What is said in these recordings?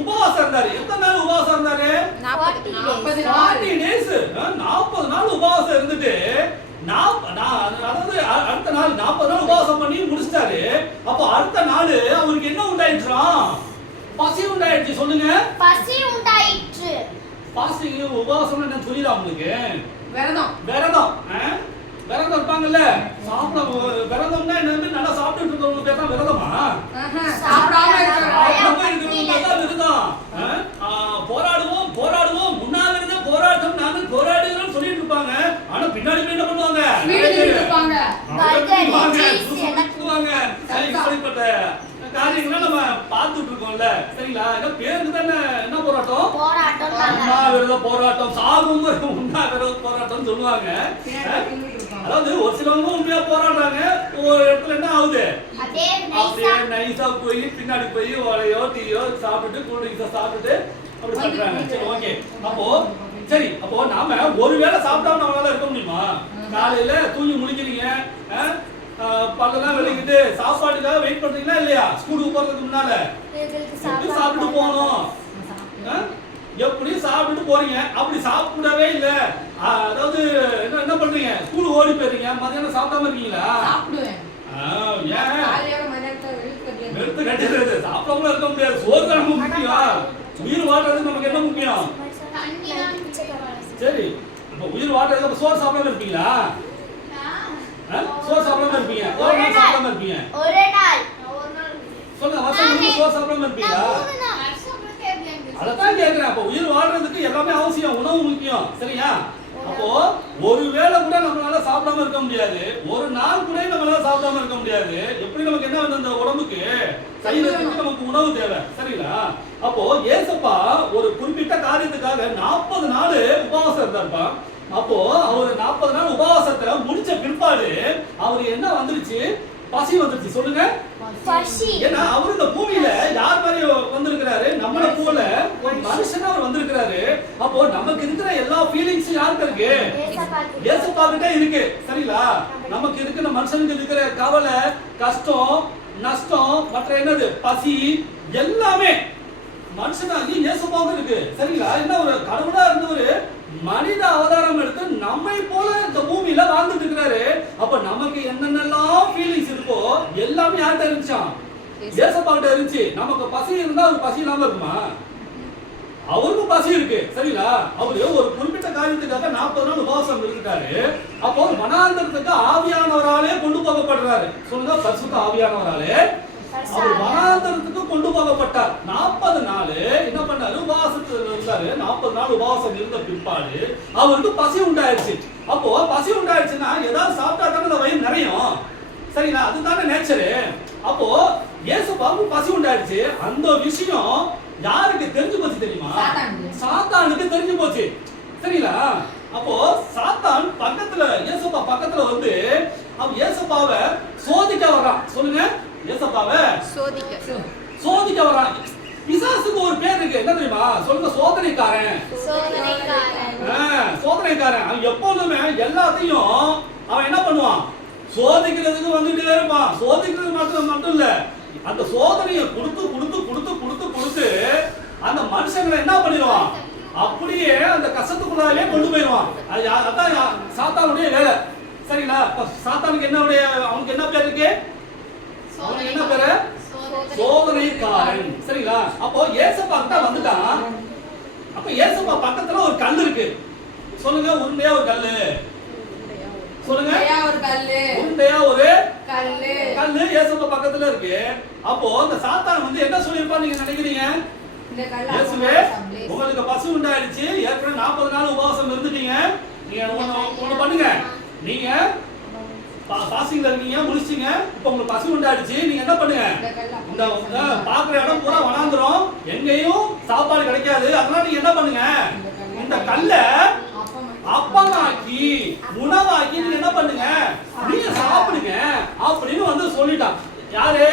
உபவாசம் இருந்தாரு. எத்தனை நாள் உபவாசம் இருந்தாரு? 40 டேஸ். 40 நாள் உபவாசம் இருந்துட்டு அதாவது அடுத்த நாள் 40 நாள் உபவாசம் பண்ணி முடிச்சிட்டாரு. அப்போ அடுத்த நாள் அவருக்கு என்ன உண்டாயிடுச்சாம்? பசி உண்டாயிடுச்சு. சொல்லுங்க. பசி உண்டாயிற்று. பாஸ்டிங் உபவாசம் என்ன புரியுதா உங்களுக்கு? விரதம். விரதம் இருப்பாங்கல்ல, சாப்பிட விரதம்னா என்னன்னு நல்லா சாப்பிட்டுட்டு இருக்கவங்க பேர் தான் விரதமா? சாப்பிடாம இருக்கிறவங்க தான் விரதம். போராடுவோம் உண்ணாவிரதம் போராட்டம் நாங்கள் போராடுகிறோம் சொல்லிட்டு இருப்பாங்க. ஆனா பின்னாடி என்ன பண்ணுவாங்க? இப்படிப்பட்ட காரியங்கள்லாம் நம்ம பார்த்துட்டு இருக்கோம்ல. சரிங்களா? பேருக்கு தானே என்ன போராட்டம்? உண்ணாவிரத போராட்டம், சாகும் உண்ணாவிரத போராட்டம் சொல்லுவாங்க. அதாவது ஒரு சிலவங்க உண்மையா போராடுறாங்க. ஒரு இடத்துல என்ன ஆகுது? அப்படியே நைஸா போய் பின்னாடி போய் வடையோ டீயோ சாப்பிட்டு கூல் ட்ரிங்க்ஸ் சாப்பிட்டு அப்படி பண்றாங்க. சரி, ஓகே. அப்போ நாம ஒருவேளை சாப்பிடாம நம்மளால இருக்க முடியுமா? காலையில தூங்கி முடிக்கிறீங்க, பல்லெல்லாம் விளக்கிட்டு சாப்பாட்டுக்காக வெயிட் பண்றீங்களா இல்லையா? ஸ்கூலுக்கு போறதுக்கு முன்னால எப்படி சாப்பிட்டு போகணும்? எப்படி சாப்பிட்டு போறீங்க? அப்படி சாப்பிடவே இல்ல, அதாவது என்ன பண்றீங்க? ஸ்கூலுக்கு ஓடி போறீங்க, மதியானம் சாப்பிடாம இருக்கீங்களா? வெறுத்து கட்டிடுறது. சாப்பிடாம இருக்க முடியாது. சோறு தான் நமக்கு முக்கியம். உயிர் வாழ்றதுக்கு நமக்கு என்ன முக்கியம்? சரி, இப்ப உயிர் வாழ்றதுக்கு சோறு சாப்பிடாம இருப்பீங்களா? சோறு சாப்பிடாம இருப்பீங்க? ஒரு நாள் சாப்பிடாம இருப்பீங்க? ஒரு நாள். சொல்லுங்க, வருஷம் சோறு சாப்பிடாம இருப்பீங்களா? அதான் கேக்குறேன். அப்போ உயிர் வாழ்றதுக்கு எல்லாமே அவசியம், உணவு முக்கியம். சரியா? அப்போ ஒரு வேளை கூட நம்மளால சாப்பிடாம இருக்க முடியாது. ஒரு நாள் கூட நம்மளால சாப்பிடாம இருக்க முடியாது. எப்படி நமக்கு என்ன வேணும்? அந்த உடம்புக்கு சரீரத்துக்கு நமக்கு உணவு தேவை. சரிங்களா? அப்போ ஏசப்பா ஒரு குறிப்பிட்ட காரியத்துக்காக 40 நாள் உபவாசம் இருந்தாருப்பா. அப்போ அவர் 40 நாள் உபவாசத்தை முடிச்ச பிற்பாடு அவரு என்ன வந்துருச்சு? பசி வந்துருச்சு. சொல்லுங்க. ஏன்னா அவரு இந்த பூமியில யார் மாதிரி வந்திருக்கிறாரு? நம்மள போல ஒரு மனுஷனா அவர் வந்திருக்கிறாரு. அப்போ நமக்கு இருக்கிற எல்லா ஃபீலிங்ஸும் யாருக்கு இருக்கு? ஏசப்பா கிட்ட இருக்கு. சரிங்களா? நமக்கு இருக்கிற மனுஷனுக்கு இருக்கிற கவலை, கஷ்டம், நஷ்டம், மற்ற என்னது பசி எல்லாமே மனுஷனாகி இயேசுவாக இருக்கு. சரிங்களா? என்ன ஒரு கடவுளா இருந்தவரு மனித அவதாரம் எடுத்து நம்மை போல இந்த பூமியில வாழ்ந்துட்டு இருக்கிறாரு. அப்ப நமக்கு என்னென்னலாம் ஃபீலிங்ஸ் இருக்கோ எல்லாமே யார்கிட்ட இருந்துச்சாம்? இயேசுப்பா கிட்ட இருந்துச்சு. நமக்கு பசி இருந்தா ஒரு பசி இல்லாம இருக்குமா? அவருக்கும் பசி இருக்கு. சரிங்களா? அவரு ஒரு குறிப்பிட்ட காரியத்துக்காக 40 நாள் உபவாசம் இருக்காரு. அப்போ வனாந்தரத்துக்கு ஆவியானவராலே கொண்டு போகப்படுறாரு. சொல்லுங்க, பரிசுத்த ஆவியானவராலே அவர் வனாந்தரத்துக்கு கொண்டு போகப்பட்டார். 40 நாள் என்ன பண்ணாரு? உபவாசத்துல இருந்தாரு. 40 நாள் உபவாசம் இருந்த பிற்பாடு அவருக்கு பசி உண்டாயிருச்சு. அப்போ பசி உண்டாயிருச்சுன்னா ஏதாவது சாப்பிட்டா தானே அந்த வயிறு நிறையும். சரிங்களா? அதுதானே நேச்சரு. அப்போ இயேசுவுக்கு பசி உண்டாயிருச்சு. அந்த விஷயம் யாருக்கு தெரிஞ்சு போச்சு தெரியுமா? சாத்தானுக்கு தெரிஞ்சு போச்சு. சரிங்களா? அப்போ சாத்தான் பக்கத்துல இயேசுப்பா பக்கத்துல வந்து அவன் இயேசுப்பாவை சோதிக்க வர்றான். சொல்லுங்க. இயேசுப்பாவை சோதிக்க வர்றான். பிசாசுக்கு ஒரு பேர் இருக்கு. என்ன தெரியுமா? சொல்லுங்க. சோதனைக்காரன். சோதனைக்காரன். அவன் எப்போதுமே எல்லாத்தையும் அவன் என்ன பண்ணுவான்? சோதிக்கிறதுக்கு வந்துட்டே இருப்பான். சோதிக்கிறது மட்டும் இல்ல, அந்த சோதனையை கொடுத்து அந்த மனுஷங்களை என்ன பண்ணிடுவான்? அப்படியே அந்த கஷ்டத்துக்குள்ளாவே கொண்டு போயிடுவான். அதான் சாத்தானுடைய வேலை. சரிங்களா? சாத்தானுக்கு என்ன அவனுக்கு என்ன பேர் இருக்கு? அவனுக்கு என்ன பேரு? சோதனைக்காரன். சரிங்களா? அப்போ ஏசப்பா கிட்ட வந்துட்டான். அப்ப ஏசப்பா பக்கத்துல ஒரு கல் இருக்கு. சொல்லுங்க. உருண்டையா ஒரு கல்லு. சொல்லுங்க. உருண்டையா ஒரு கல்லு ஏசப்பா பக்கத்துல இருக்கு. அப்போ அந்த சாத்தான் வந்து என்ன சொல்லிருப்பான்னு நீங்க நினைக்கிறீங்க? இயேசுவே, உங்களுக்கு பசி உண்டாயிடுச்சு. ஏற்கனவே 40 நாள் உபவாசம் இருந்துட்டீங்க. நீங்க ஒண்ணு பண்ணுங்க. நீங்க பாசிங்ல இருக்கீங்க, முடிச்சிங்க. இப்போ உங்களுக்கு பசி உண்டாயிடுச்சு. நீங்க என்ன பண்ணுங்க? இந்த பாக்குற இடம் பூரா வனாந்திரம், எங்கேயும் சாப்பாடு கிடைக்காது. அதனால நீங்க என்ன பண்ணுங்க? இந்த கல்ல அப்பமாக்கி உணவாக்கி நீங்க என்ன பண்ணுங்க? நீங்க சாப்பிடுங்க அப்படின்னு வந்து சொல்லிட்டான். யாரு?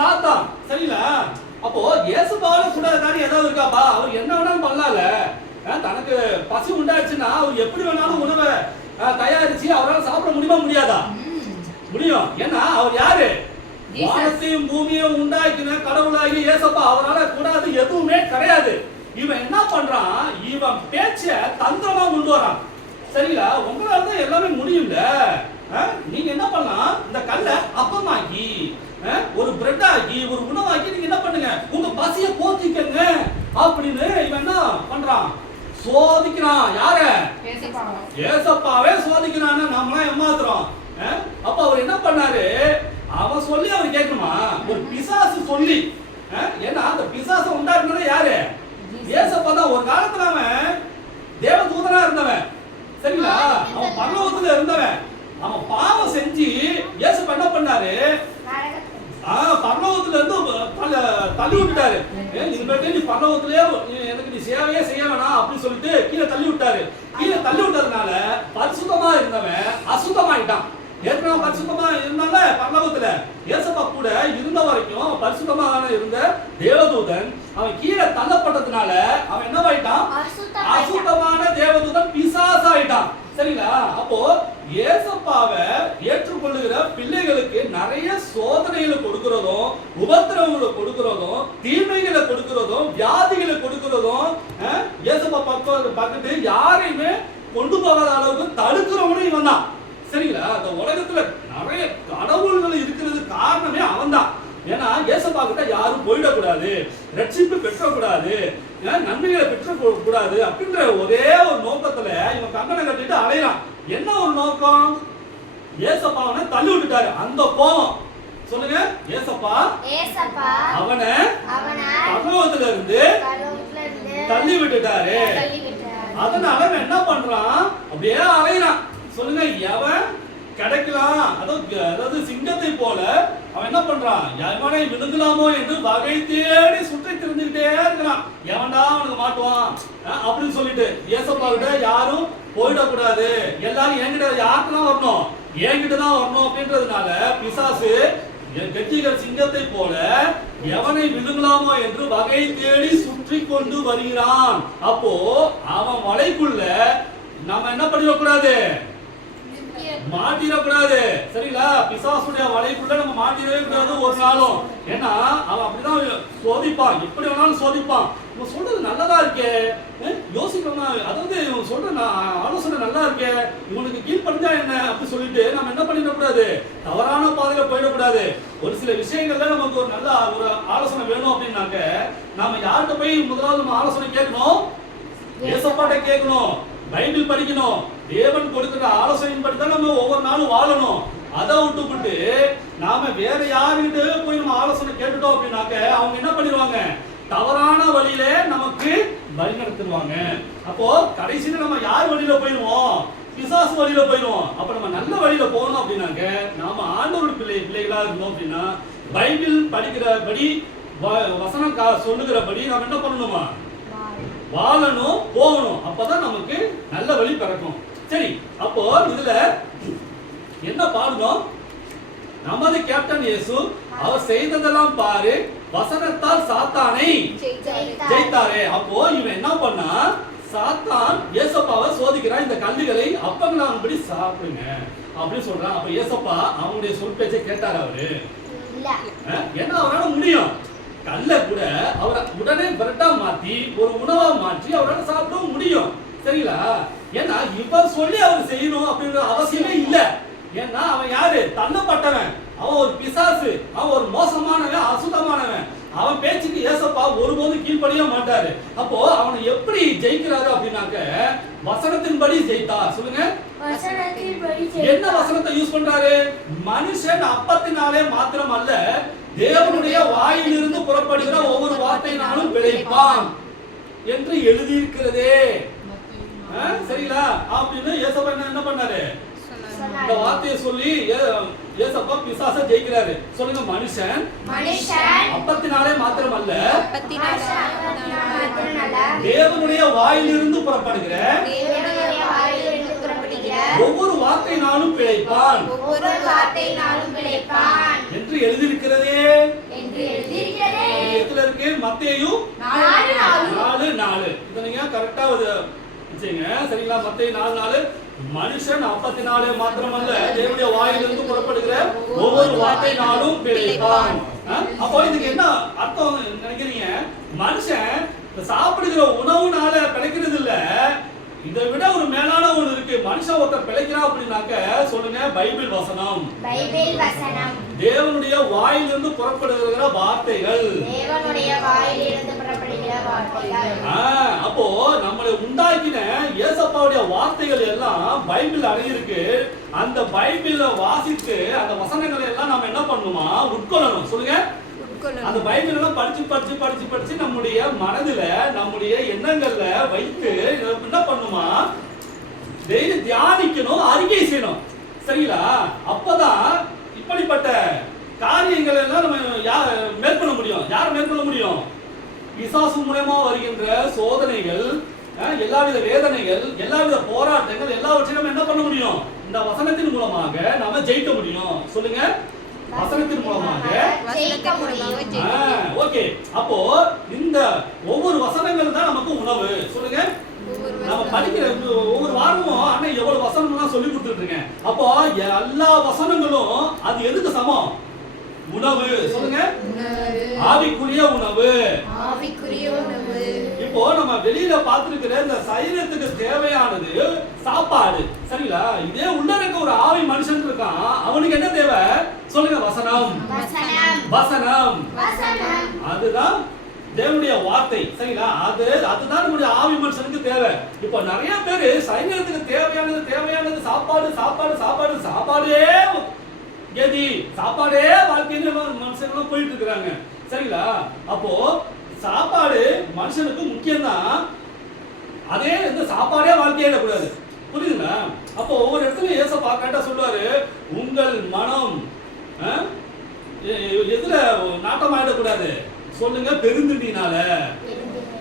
சாத்தான். சரிங்களா? அப்போ இயேசுவால கூடாத காரியம் ஏதாவது இருக்காப்பா? அவர் என்ன வேணாலும் பண்ணலாம்ல. தனக்கு பசி உண்டாச்சுன்னா அவர் எப்படி வேணாலும் உணவை தயாரிச்சு அவரால் சாப்பிட முடியுமா? முடியாதா? முடியும். ஏன்னா அவர் யாரு? வானத்தையும் பூமியையும் உண்டாக்கின கடவுளாகி ஏசப்பா, அவரால கூடாது எதுவுமே கிடையாது. இவன் என்ன பண்றான்? இவன் பேச்ச தந்திரமா கொண்டு வரான். சரிங்களா? உங்களால தான் எல்லாமே முடியும்ல. நீங்க என்ன பண்ணலாம்? இந்த கல்லை அப்பமாக்கி ஒரு பிரெட் ஆக்கி ஒரு உணவாக்கி நீங்க என்ன பண்ணுங்க, உங்க பசிய போக்கிக்கங்க அப்படின்னு இவன் என்ன பண்றான்? சோதிக்கிறான். யார? ஏசப்பாவே சோதிக்கிறான்னு நாமலாம் ஏமாத்துறோம். அப்ப அவர் என்ன பண்ணாரு? அவன் சொல்லி அவர் கேட்கணுமா? ஒரு பிசாசு சொல்லி. ஏன்னா அந்த பிசாசை உண்டாக்குனது யாரு? ஏசப்பா தான். ஒரு காலத்துல அவன் தேவதூதனா இருந்தவன். சரிங்களா? அவன் பரலோகத்துல இருந்தவன். அவன் பாவம் செஞ்சு ஏசப்பா என்ன பண்ணாரு? பரலோகத்துல இருந்து தள்ளி விட்டுட்டாரு. நீ பரலோகத்திலே எனக்கு நீ சேவையே செய்ய வேணாம் அப்படின்னு சொல்லிட்டு கீழே தள்ளி விட்டாரு. கீழே தள்ளி விட்டதுனால பரிசுத்தமா இருந்தவன் அசுத்தமாயிட்டான். ஏற்கனவே பரிசுத்தமா இருந்தால பரலோகத்துல ஏசப்பா கூட இருந்த வரைக்கும் பரிசுத்தமாக இருந்த தேவதூதன் அவன் கீழே தள்ளப்பட்டதுனால அவன் என்னவாயிட்டான்? அசுத்தமான தேவதூதன் பிசாசாயிட்டான். சரிங்களா? அப்போ ஏசப்பாவை ஏற்றுக்கொள்ளுகிற பிள்ளைகளுக்கு நிறைய சோதனைகளை கொடுக்கிறதும் உபத்திரவங்களை கொடுக்கிறதும் தீமைகளை கொடுக்கிறதும் வியாதிகளை கொடுக்கிறதும் ஏசப்பா பார்த்துட்டு யாரையுமே கொண்டு போகாத அளவுக்கு தடுக்கிறவனும் இவன் தான். சரிங்களா? அந்த உலகத்துல நிறைய கடவுள்கள் இருக்கிறது காரணமே அவன் தான். ஏன்னா ஏசப்பா கிட்ட யாரும் போயிடக்கூடாது, ரட்சிப்பு பெற்றக்கூடாது, நன்மைகளை பெற்றக்கூடாது அப்படின்ற ஒரே ஒரு நோக்கத்துல இவன் கங்கணம் கட்டிட்டு அலையறான். என்ன ஒரு நோக்கம்? ஏசப்பாவனை தள்ளி விட்டுட்டாரு. அந்த கோபம் சொல்லுங்க, ஏசப்பா அவனை பரலோகத்துல இருந்து தள்ளி விட்டுட்டாரு. அதனால அவன் என்ன பண்றான்? அப்படியே அலையறான். சொல்லுங்க, எவன் கிடைக்கலாம், அதாவது சிங்கத்தை போல அவன் என்ன பண்றான்? எவனை விழுங்கலாமோ என்று வகை தேடி சுற்றி திரிஞ்சுக்கிட்டே இருக்கிறான். எவன்டா அவனுக்கு மாட்டுவான் அப்படின்னு சொல்லிட்டு ஏசப்பா கிட்ட யாரும் போயிடக்கூடாது, எல்லாரும் என்கிட்ட யாருக்குதான் வரணும், என்கிட்ட தான் வரணும் அப்படின்றதுனால பிசாசு கெட்டிகள் சிங்கத்தை போல எவனை விழுங்கலாமோ என்று வகை தேடி சுற்றி கொண்டு வருகிறான். அப்போ அவன் வலைக்குள்ள நாம என்ன பண்ணிடக்கூடாது? மாட்டிடக்கூடாது. சரிங்களா? பிசாசுடைய வலைக்குள்ள நம்ம மாட்டிடவே கூடாது ஒரு நாளும். ஏன்னா அவன் அப்படிதான் சோதிப்பான், எப்படி வேணாலும் சோதிப்பான். இவன் சொல்றது நல்லதா இருக்கே, யோசிக்கணுமா, அதாவது இவன் சொல்ற ஆலோசனை நல்லா இருக்கே, இவனுக்கு கீழ்படிஞ்சா என்ன அப்படி சொல்லிட்டு நம்ம என்ன பண்ணிடக்கூடாது? தவறான பாதையில போயிடக்கூடாது. ஒரு சில விஷயங்கள்ல நமக்கு ஒரு நல்ல ஒரு ஆலோசனை வேணும் அப்படின்னாக்க நாம யார்கிட்ட போய் முதலாவது நம்ம ஆலோசனை கேட்கணும்? ஏசப்பாட்ட கேட்கணும், பைபிள் படிக்கணும், தேவன் கொடுக்கிற ஆலோசனையின் படி தான் நம்ம ஒவ்வொரு நாளும் வாழணும். அதை விட்டுவிட்டு நாம வேற யாருக்கிட்ட போய் நம்ம ஆலோசனை கேட்டுட்டோம் அப்படின்னாக்க அவங்க என்ன பண்ணிடுவாங்க? தவறான வழியில நமக்கு வழி நடத்துவாங்க. அப்போ கடைசியில நம்ம யார் வழியில போயிடுவோம்? பிசாசு வழியில போயிடுவோம். அப்ப நம்ம நல்ல வழியில போகணும் அப்படின்னாக்க நாம ஆண்டவருடைய பிள்ளைகளா இருந்தோம் அப்படின்னா பைபிள் படிக்கிறபடி வசனம் சொல்லுகிறபடி நம்ம என்ன பண்ணணுமா? வாழணும், போகணும். அப்பதான் நமக்கு நல்ல வழி பிறக்கும். சரி, அப்போ இதுல என்ன பாடணும்? நமது கேப்டன் இயேசு அவர் செய்ததெல்லாம் பாரு, வசனத்தால் சாத்தானை ஜெயித்தாரே. அப்போ இவன் என்ன பண்ணா? சாத்தான் ஏசப்பாவை சோதிக்கிறான். இந்த கல்லுகளை அப்பங்களாம்படி சாப்பிடுங்க அப்படின்னு சொல்றான். அப்ப ஏசப்பா அவனுடைய சொல் பேச்சை கேட்டாரு அவரு? ஏன்னா அவரால் முடியும். கல்ல கூட அவரை உடனே பிரெட்டா மாத்தி ஒரு உணவா மாற்றி அவரால் சாப்பிடவும் முடியும். சரிங்களா? ஏன்னா இவர் சொல்லி அவர் செய்யணும் அப்படிங்கிற அவசியமே இல்ல. ஏன்னா அவன் யாரு? தள்ளப்பட்டவன், அவன் ஒரு பிசாசு, அவன் ஒரு மோசமானவன், அசுத்தமானவன். அவன் பேச்சுக்கு ஏசப்பா ஒருபோதும் கீழ்ப்படிய மாட்டாரு. அப்போ அவனை எப்படி ஜெயிக்கிறாரு அப்படின்னாக்க வசனத்தின்படி ஜெயித்தார். சொல்லுங்க, என்ன வசனத்தை யூஸ் பண்றாரு? மனுஷன் அப்பத்தினாலே மாத்திரம் அல்ல, தேவனுடைய வாயிலிருந்து புறப்படுகிற ஒவ்வொரு வார்த்தையினாலும் பிழைப்பான் என்று எழுதியிருக்கிறதே. சரிங்களா? அப்படின்னு ஏசப்பா என்ன பண்ணாரு? இந்த வார்த்தையை சொல்லி ஏசப்பா பிசாசை ஜெயிக்கிறாரு. சொல்லுங்க, மனுஷன் அப்பத்தினாலே மாத்திரம் அல்ல, தேவனுடைய வாயிலிருந்து புறப்படுகிற ஒவ்வொரு வார்த்தையினாலும் பிழைப்பான் என்று எழுதியிருக்கிறதே. எதுல இருக்கு? மத்தேயு 4:4. இத நீங்க கரெக்டா வச்சுங்க. சரிங்களா? மத்தேயு 4:4 மனுஷன் அப்பத்தினாலே மாத்திரமல்ல தேவனுடைய வாயிலிருந்து புறப்படுகிற ஒவ்வொரு வார்த்தையினாலும் பிழைப்பான். அப்போ இதுக்கு என்ன அர்த்தம் நினைக்கிறீங்க? மனுஷன் சாப்பிடுகிற உணவுனால பிழைக்கிறது இல்ல, இதை விட ஒரு மேலான ஒண்ணு இருக்கு. மனுஷன் ஒருத்தர் பிழைக்கிறா அப்படின்னாக்க சொல்லுங்க, பைபிள் வசனம். பைபிள் வசனம். தேவனுடைய வாயிலிருந்து புறப்படுகிற வார்த்தைகள். தேவனுடைய வாயிலிருந்து புறப்படுகிற வார்த்தைகள். அப்போ நம்மளை உண்டாக்கின இயேசப்பாவுடைய வார்த்தைகள் எல்லாம் பைபிள் அடங்கியிருக்கு. அந்த பைபிளை வாசித்து அந்த வசனங்களை எல்லாம் நாம என்ன பண்ணணுமா? உட்கொள்ளணும். சொல்லுங்க. அந்த பைபிள் எல்லாம் படிச்சு படிச்சு படிச்சு படிச்சு நம்முடைய மனதில நம்முடைய எண்ணங்கள்ல வைத்து என்ன பண்ணுமா? டெய்லி தியானிக்கணும், அறிக்கை செய்யணும். சரிங்களா? அப்பதான் இப்படிப்பட்ட காரியங்கள் எல்லாம் நம்ம மேற்கொள்ள முடியும். யார் மேற்கொள்ள முடியும்? பிசாசு மூலமா வருகின்ற சோதனைகள், எல்லாவித வேதனைகள், எல்லாவித போராட்டங்கள் எல்லாவற்றையும் நம்ம என்ன பண்ண முடியும்? இந்த வசனத்தின் மூலமாக நாம ஜெயிக்க முடியும். சொல்லுங்க. வசனத்தின் மூலமாக ஜெயிக்க முடியும். ஓகே. அப்போ இந்த ஒவ்வொரு வசனங்கள் தான் நமக்கு உணவு. சொல்லுங்க. நம்ம படிக்கிற ஒவ்வொரு வாரமும் அண்ணன் எவ்வளவு வசனம்லாம் சொல்லி கொடுத்துட்டு இருக்கேன். அப்போ எல்லா வசனங்களும் அது எதுக்கு சமம்? உணவு. சொல்லுங்க. ஆவிக்குரிய உணவு. ஆவிக்குரிய உணவு. இப்போ நம்ம வெளியில பார்த்திருக்கிற இந்த சரீரத்துக்கு தேவையானது சாப்பாடு. சரிங்களா? இதே உள்ள இருக்க ஒரு ஆவி மனுஷன் இருக்கான், அவனுக்கு என்ன தேவை? சொல்லுங்க. வசனம். வசனம். வசனம். வசனம். அதுதான் தேவனுடைய வார்த்தை. சரிங்களா? அதுதான் நம்முடைய ஆவி மனுஷனுக்கு தேவை. இப்போ நிறைய பேர் சரீரத்துக்கு தேவையானது சாப்பாடு சாப்பாடு சாப்பாடு சாப்பாடே கதி, சாப்பாடே வாழ்க்கைன்னு மனுஷங்களாம் போயிட்டு இருக்கிறாங்க. சரிங்களா? அப்போ சாப்பாடு மனுஷனுக்கு முக்கியம்தான். அதே இந்த சாப்பாடே வாழ்க்கையே கூடாது. புரியுதுங்களா? அப்போ ஒவ்வொரு இடத்துல ஏசப்பா கரெக்டா சொல்லுவாரு, உங்கள் மனம் எதுல நாட்டம் ஆயிடக்கூடாது? சொல்லுங்க. பெருந்தினால.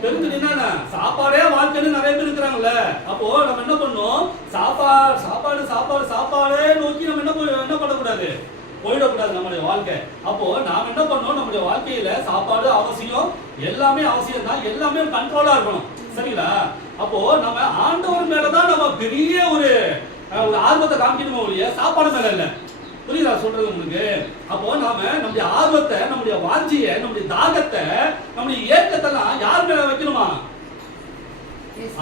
பெருந்தினா சாப்பாடே வாழ்க்கைன்னு நிறைய பேர் இருக்கிறாங்கல்ல. அப்போ நம்ம என்ன பண்ணணும்? சாப்பாடு சாப்பாடு சாப்பாடு சாப்பாடே நோக்கி நம்ம என்ன பண்ணக்கூடாது? போயிடக்கூடாது நம்முடைய வாழ்க்கை. அப்போ நாம என்ன பண்ணணும்? நம்முடைய வாழ்க்கையில சாப்பாடு அவசியம், எல்லாமே அவசியம் தான். எல்லாமே கண்ட்ரோலா இருக்கணும். சரிங்களா? அப்போ நம்ம ஆண்டவர் மேலதான் நம்ம பெரிய ஒரு ஆர்வத்தை காமிக்கணுமோ இல்லையா, சாப்பாடு மேல இல்ல. புரியுதா சொல்றது உங்களுக்கு? அப்போ நாம நம்முடைய ஆர்வத்தை, நம்முடைய வாஞ்சியை, நம்முடைய தாகத்தை, நம்முடைய ஏக்கத்தெல்லாம் யார் மேல வைக்கணுமா?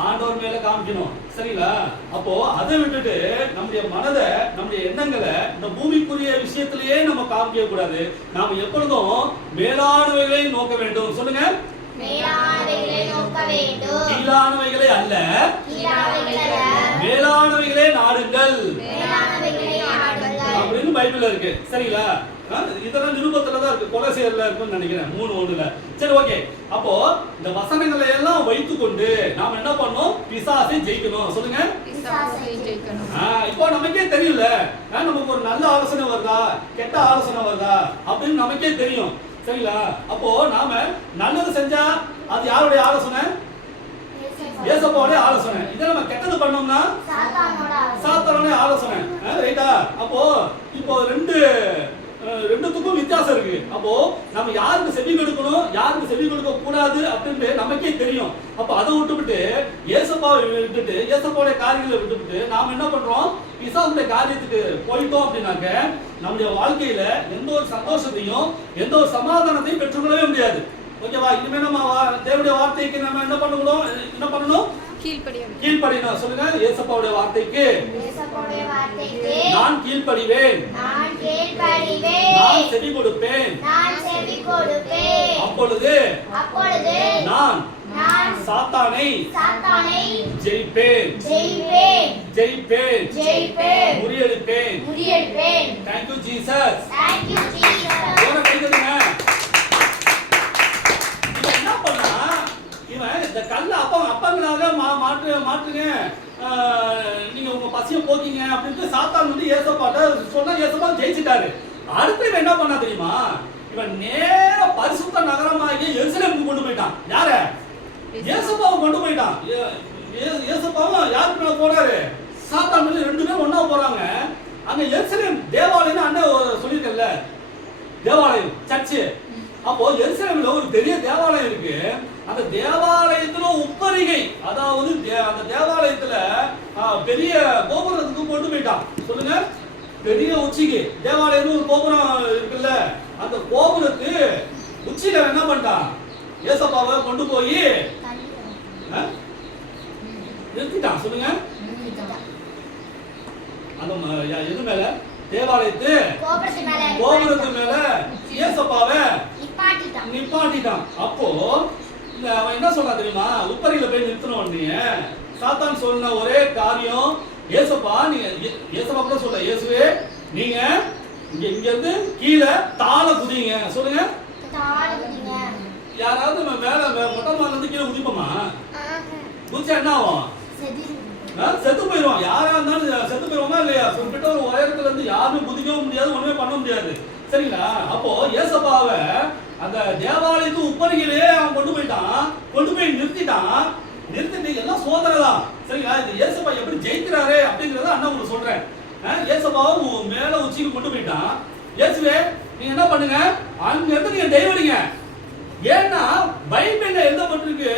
ஆண்டவர் மேல காமிக்கணும். சரிங்களா? அப்போ அதை விட்டுட்டு நம்முடைய மனதை, நம்முடைய எண்ணங்களை இந்த பூமிக்குரிய விஷயத்திலேயே நம்ம காமிக்க கூடாது. நாம எப்பொழுதும் மேலானவைகளை நோக்க வேண்டும். சொல்லுங்க. மேலானவைகளை நோக்க வேண்டும். கீழானவைகளை அல்ல, மேலானவைகளே நாடுங்கள் அப்படின்னு பைபிள்ல இருக்கு. சரிங்களா? இதெல்லாம் நிருபத்துல தான் இருக்கு, கொலோசியர்ல இருக்குன்னு நினைக்கிறேன் 3:1. சரி, ஓகே. அப்போ இந்த வசனங்களை எல்லாம் வைத்துக்கொண்டு நாம என்ன பண்ணோம்? பிசாசை ஜெயிக்கணும். சொல்லுங்க. இப்போ நமக்கே தெரியல, நமக்கு ஒரு நல்ல ஆலோசனை வருதா, கெட்ட ஆலோசனை வருதா அப்படின்னு நமக்கே தெரியும். சரிங்களா? அப்போ நாம நல்லது செஞ்சா அது யாருடைய ஆலோசனை? ஏசப்பாவுடைய ஆலோசனை. இதை நம்ம கெட்டது பண்ணோம்னா சாத்தானுடைய ஆலோசனை. ரைட்டா? அப்போ இப்போ ரெண்டுத்துக்கும் வித்தியாசம் இருக்கு. அப்போ நம்ம யாருக்கு செவி கொடுக்கணும், யாருக்கு செவி கொடுக்க கூடாது அப்படின்னு நமக்கே தெரியும். அப்போ அதை விட்டுவிட்டு ஏசப்பாவை விட்டுட்டு, ஏசப்பாவுடைய காரியங்களை விட்டுவிட்டு நாம என்ன பண்றோம்? பிசாசுடைய காரியத்துக்கு போயிட்டோம் அப்படின்னாக்க நம்முடைய வாழ்க்கையில எந்த ஒரு சந்தோஷத்தையும், எந்த ஒரு சமாதானத்தையும் பெற்றுக்கொள்ளவே முடியாது. ஓகேவா? இனிமே நம்ம தேவனுடைய வார்த்தைக்கு நம்ம என்ன பண்ணணும்? கீழ்ப்படியணும். சொல்லுங்க. ஏசப்பாவுடைய வார்த்தைக்கு நான் கீழ்ப்படிவேன், நான் செவி கொடுப்பேன். அப்பொழுது நான் சாத்தானை ஜெயிப்பேன், முறியடிப்பேன். Thank you Jesus. என்ன பண்ணா இவன் இந்த கல்ல அப்பங்களாக மாற்றுங்க, நீங்க உங்க பசியை போக்கிங்க அப்படின்ட்டு சாத்தான் வந்து ஏசப்பாட்ட சொன்னா ஏசப்பா ஜெயிச்சிட்டாரு. அடுத்து இவன் என்ன பண்ணா தெரியுமா? இவன் நேர பரிசுத்த நகரமாகிய எருசலேமுக்கு கொண்டு போயிட்டான். யார? ஏசப்பாவை கொண்டு போயிட்டான். ஏசப்பாவும் யாருக்கு மேல போறாரு? சாத்தான் மேல. 2 பேரும் ஒண்ணா போறாங்க. அங்க எருசலேம் தேவாலயம் அண்ணன் சொல்லியிருக்கல, தேவாலயம் சர்ச்சு. அப்போ எருசலேம்ல ஒரு பெரிய தேவாலயம் இருக்கு. அந்த தேவாலயத்துல உப்பரிகை, அதாவது அந்த தேவாலயத்துல பெரிய கோபுரத்துக்கு கொண்டு போயிட்டான். சொல்லுங்க, பெரிய உச்சிக்கு தேவாலயம் ஒரு கோபுரம் இருக்குல்ல, அந்த கோபுரத்து உச்சியில என்ன பண்ணிட்டான், ஏசப்பாவை கொண்டு போய் நிறுத்திட்டான். சொல்லுங்க, அந்த எது மேல, தேவாலயத்து கோபுரத்து மேல ஏசப்பாவை நிப்பாட்டிட்டான். அப்போ அவன் என்ன சொல்றான் தெரியுமா, உப்பரியில போய் நிறுத்தின உடனே சாத்தான் சொன்ன ஒரே காரியம், ஏசப்பா நீங்க, ஏசப்பா கூட சொல்ல, இயேசுவே நீங்க இங்க இருந்து கீழே தாழ குதிங்க. சொல்லுங்க, யாராவது மேல மொட்டை மாடில இருந்து கீழே குதிப்போமா? குதிச்சா என்ன ஆகும்? செத்து போயிடுவோம். யாரா இருந்தாலும் செத்து போயிடுவோமா இல்லையா? குறிப்பிட்ட ஒரு உயரத்துல இருந்து யாருமே குதிக்கவும் முடியாது, ஒண்ணுமே பண்ண முடியாது. சரிங்களா? அப்போ ஏசப்பாவை அந்த தேவாலயத்து உப்பரியிலே அவன் கொண்டு போயிட்டான், கொண்டு போய் நிறுத்திட்டான். நிறுத்திட்டு எல்லாம் சோதனை தான். சரிங்களா? இந்த ஏசப்பா எப்படி ஜெயிக்கிறாரு அப்படிங்கறத அண்ணா உங்களுக்கு சொல்றேன். ஏசப்பாவை மேல உச்சிக்கு கொண்டு போயிட்டான். இயேசுவே நீங்க என்ன பண்ணுங்க, அங்க இருந்து நீங்க தெய்வடிங்க. ஏன்னா பைபிள்ல எழுதப்பட்டிருக்கு,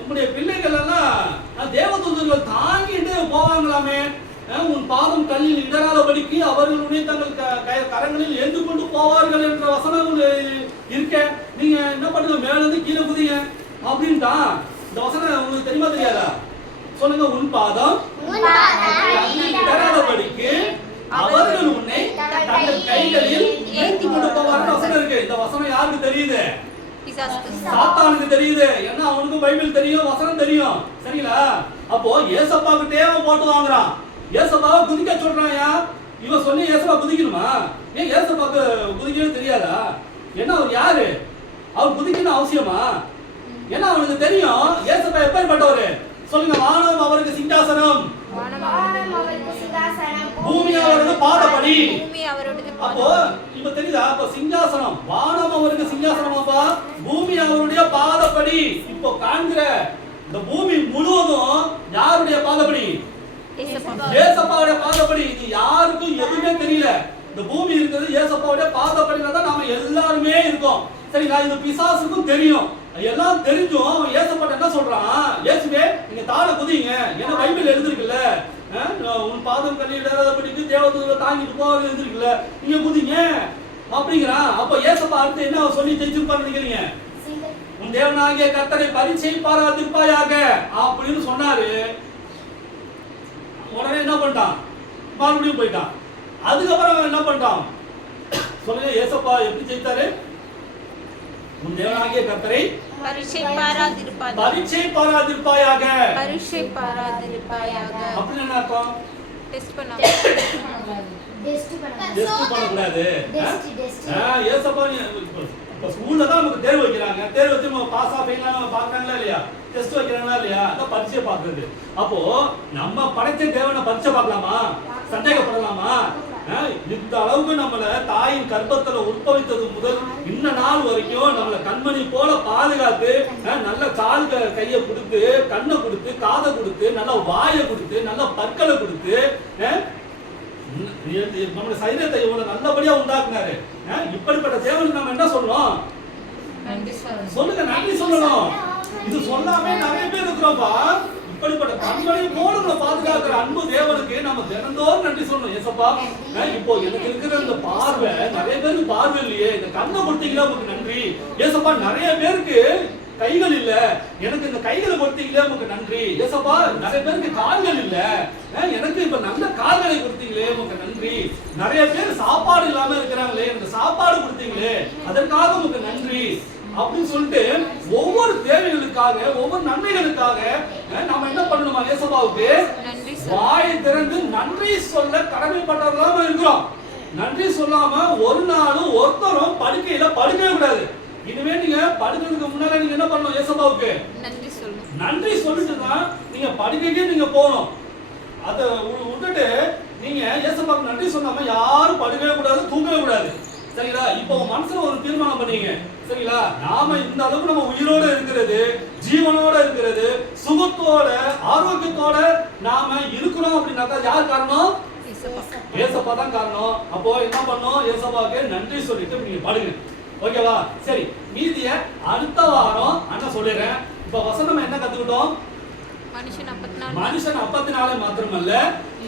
உங்களுடைய பிள்ளைகள் எல்லாம் தேவதூதர்கள் தாங்கிட்டு போவாங்களாமே, உன் பாதம் கல்லில் இடராதபடிக்கு அவர்களுடைய தங்கள் கரங்களில் ஏந்து கொண்டு போவார்கள் என்ற வசனம் இருக்க. நீங்க என்ன பண்ணுங்க, மேல இருந்து கீழே குதிங்க அப்படின்ட்டான். இந்த வசனம் உங்களுக்கு தெரியுமா தெரியாதா? சொல்லுங்க, உன் பாதம் இடராதபடிக்கு அவர்கள் உன்னை தங்கள் கைகளில் ஏந்தி கொண்டு போவார்கள் வசனம் இருக்கு. இந்த வசனம் யாருக்கு தெரியுது? சாத்தானுக்கு தெரியுது. ஏன்னா அவனுக்கு பைபிள் தெரியும், வசனம் தெரியும். சரிங்களா? அப்போ ஏசப்பா கிட்டே அவன் போட்டு வாங்குறான். ஏசப்பாவை குதிக்க சொல்றாயா? இவன் சொல்லி ஏசப்பா குதிக்கணுமா? ஏன் ஏசப்பாக்கு குதிக்கவே தெரியாதா? ஏன்னா அவர் யாரு? அவர் குதிக்கணும் அவசியமா? ஏன்னா அவனுக்கு தெரியும் ஏசப்பா எப்பேற்பட்டவரு. சொல்லுங்க, வானம் அவருக்கு சிங்காசனம், பூமி அவருக்கு பாதபடி. அப்போ இப்ப தெரியுதா? அப்ப சிங்காசனம், வானம் அவருக்கு சிங்காசனமாப்பா, பூமி அவருடைய பாதப்படி. இப்போ காண்கிற இந்த பூமி முழுவதும் யாருடைய பாதப்படி? ஏசப்பாவுடைய பாதப்படி. இது யாருக்கும் எதுவுமே தெரியல. இந்த பூமி இருக்கிறது ஏசப்பாவுடைய பாதப்படியில தான் நாம எல்லாருமே இருக்கோம். சரிங்களா? இது பிசாசுக்கும் தெரியும். எல்லாம் தெரிஞ்சும் அவன் ஏசப்பாட்ட என்ன சொல்றான், இயேசுவே நீங்க தாழ குதிங்க, ஏன்னா பைபிள் எழுதிருக்குல்ல, உன் பாதம் கல்லில் இடராதபடிக்கு தேவதூதர்கள் தாங்கிட்டு போவாங்க எழுதிருக்குல்ல, நீங்க குதிங்க அப்படிங்கிறான். அப்ப ஏசப்பா அடுத்து என்ன சொல்லி ஜெயிச்சிருப்பான்னு நினைக்கிறீங்க? உன் தேவனாகிய கர்த்தரை பரீட்சை பாராதிருப்பாயாக அப்படின்னு சொன்னாரு. உடனே என்ன பண்ணிட்டான், மறுபடியும் போயிட்டான். அதுக்கப்புறம் என்ன பண்ணிட்டான் சொல்லுங்க, ஏசப்பா எப்படி ஜெயித்தாரு? உன் தேவனாகிய கர்த்தரை பரீட்சை பாராதிருப்பாயாக. அப்படின்னு என்ன அர்த்தம்? டெஸ்ட் பண்ண கூடாது. ஏசப்பா இப்ப ஸ்கூல்ல தான் நமக்கு தேர்வு வைக்கிறாங்க. தேர்வு வச்சு நம்ம பாஸ் ஆ ஃபெயில் ஆன பாக்குறாங்களா இல்லையா? டெஸ்ட் வைக்கிறாங்களா இல்லையா? அதான் பரீட்சை பாக்குறது. அப்போ நம்ம படைச்ச தேவனை பரீட்சை பார்க்கலாமா? சந்தேகப்படலாமா? இந்த அளவுக்கு நம்மள தாயின் கர்ப்பத்துல உற்பவித்தது முதல் இன்ன நாள் வரைக்கும் நம்மள கண்மணி போல பாதுகாத்து, நல்ல கால் கையை கொடுத்து, கண்ணை கொடுத்து, காதை கொடுத்து, நல்ல வாயை கொடுத்து, நல்ல பற்களை கொடுத்து, நம்ம சரீரத்தை இவ்வளவு நல்லபடியா உண்டாக்குனாரு. இப்படிப்பட்ட தேவனுக்கு நம்ம என்ன சொல்றோம்? சொல்லுங்க, நன்றி சொல்லணும். இது சொல்லாமே நிறைய பேர் இருக்கிறோம்ப்பா. இப்படிப்பட்ட கண்களை போல நம்ம பாதுகாக்கிற அன்பு தேவனுக்கு நம்ம தினந்தோறும் நன்றி சொல்லணும். ஏசப்பா, இப்போ எனக்கு இருக்கிற இந்த பார்வை நிறைய பேருக்கு பார்வை இல்லையே, இந்த கண்ணை கொடுத்தீங்களா உங்களுக்கு நன்றி. ஏசப்பா, நிறைய பேருக்கு கைகள் இல்ல, எனக்கு இந்த கைகளை கொடுத்தீங்களே உங்களுக்கு நன்றி. ஏசப்பா, நிறைய பேருக்கு கால்கள் இல்ல, எனக்கு இப்ப நல்ல கால்களை கொடுத்தீங்களே உங்களுக்கு நன்றி. நிறைய பேர் சாப்பாடு இல்லாம இருக்கிறாங்களே, எனக்கு சாப்பாடு கொடுத்தீங்களே அதற்காக உங்களுக்கு நன்றி அப்படின்னு சொல்லிட்டு ஒவ்வொரு தேவைகளுக்காக, ஒவ்வொரு நன்மைகளுக்காக நாம என்ன பண்ணணுமா? ஏசப்பாவுக்கு வாயை திறந்து நன்றி சொல்ல கடமைப்பட்டவர்களாக இருக்கிறோம். நன்றி சொல்லாம ஒரு நாளும் ஒருத்தரும் படுக்கையில படுக்கவே கூடாது. இனிமே நீங்க படுக்கிறதுக்கு முன்னால நீங்க என்ன பண்ணணும்? ஏசப்பாவுக்கு நன்றி சொல்லிட்டு தான் நீங்க படுக்கைக்கே நீங்க போகணும். அதை விட்டுட்டு நீங்க ஏசப்பாவுக்கு நன்றி சொல்லாம யாரும் படுக்கவே கூடாது, தூங்கவே கூடாது. சரிங்களா? இப்போ மனசுல ஒரு தீர்மானம் பண்ணீங்க. சரிங்களா? நாம இந்த அளவுக்கு நம்ம உயிரோட இருக்கிறது, ஜீவனோட இருக்கிறது, சுகத்தோட ஆரோக்கியத்தோட நாம இருக்கிறோம் அப்படின்னாக்கா யார் காரணம்? ஏசப்பா தான் காரணம். அப்போ என்ன பண்ணோம்? ஏசப்பாவுக்கு நன்றி சொல்லிட்டு நீங்க பாடுங்க. ஓகேவா? சரி, மீதிய அடுத்த வாரம் அண்ணா சொல்லிடுறேன். இப்ப வசனம் என்ன கத்துக்கிட்டோம்? மனுஷன் 54 மனுஷன் 54 மாத்திரமல்ல,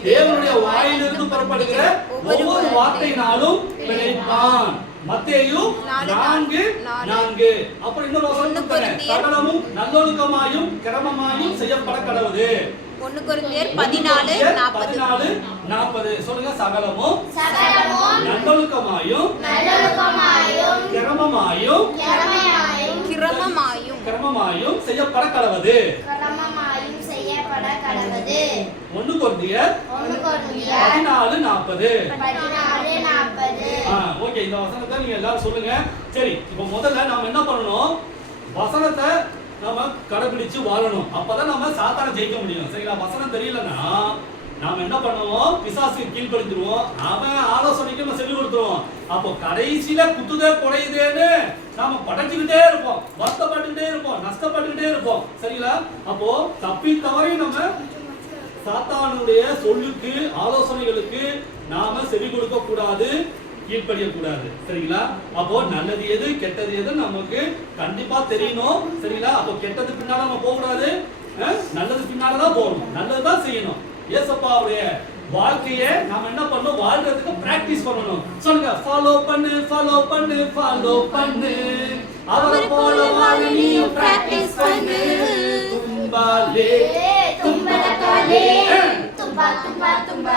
தேவனுடைய வாயிலிருந்து புறப்படுகிற ஒவ்வொரு வார்த்தையினாலும் பிழைப்பான். மத்தேயு 4:4. அப்புறம் இன்னொரு வசனம் சொல்றேன். சகலமும் நல்லொழுக்கமாயும் கிரமமாயும் செய்யப்பட கடவுது. 1 கொரிந்தியர் 14:40. சொல்லுங்க. சகலமும் நல்லொழுக்கமாயும் கிரமமாயும் செய்யப்பட கடவுது. 1 கொரிந்தியர் 14:40. ஓகே, இந்த வசனத்தை நீங்க எல்லாரும் சொல்லுங்க. சரி, இப்போ முதல்ல நாம என்ன பண்ணணும்? வசனத்தை நாம கடைபிடிச்சு வாழணும். அப்பதான் நம்ம சாத்தானை ஜெயிக்க முடியும். சரிங்களா? வசனம் தெரியலன்னா நாம என்ன பண்ணுவோம்? பிசாசுக்கு கீழ்ப்படிஞ்சிருவோம். அவன் ஆலோசனைக்கு நம்ம செவி கொடுத்துருவோம். அப்போ கடைசியில குத்துதே குறையுதேன்னு நாம படைச்சுக்கிட்டே இருப்போம், வருத்தப்பட்டுக்கிட்டே இருப்போம், நஷ்டப்பட்டுக்கிட்டே இருப்போம். சரிங்களா? அப்போ தப்பி தவறி நம்ம சாத்தானுடைய சொல்லுக்கு ஆலோசனைகளுக்கு நாம செவி கொடுக்க கூடாது, கீழ்ப்படிய கூடாது. சரிங்களா? அப்போ நல்லது எது கெட்டது எது நமக்கு கண்டிப்பா தெரியணும். சரிங்களா? அப்போ கெட்டது பின்னால நம்ம போக கூடாது, நல்லது பின்னாலதான் போகணும், நல்லதுதான் செய்யணும். ஏசப்பாவுடைய வாழ்க்கையை நாம என்ன பண்ணணும்? வாழ்றதுக்கு பிராக்டிஸ் பண்ணணும். சொல்லுங்க. ஃபாலோ பண்ணு, ஃபாலோ பண்ணு, ஃபாலோ பண்ணு. அவரை போல வாழ நீயும் பிராக்டிஸ் பண்ணு. தும்பாலே தும்பலகாலே தும்பா தும்பா தும்பா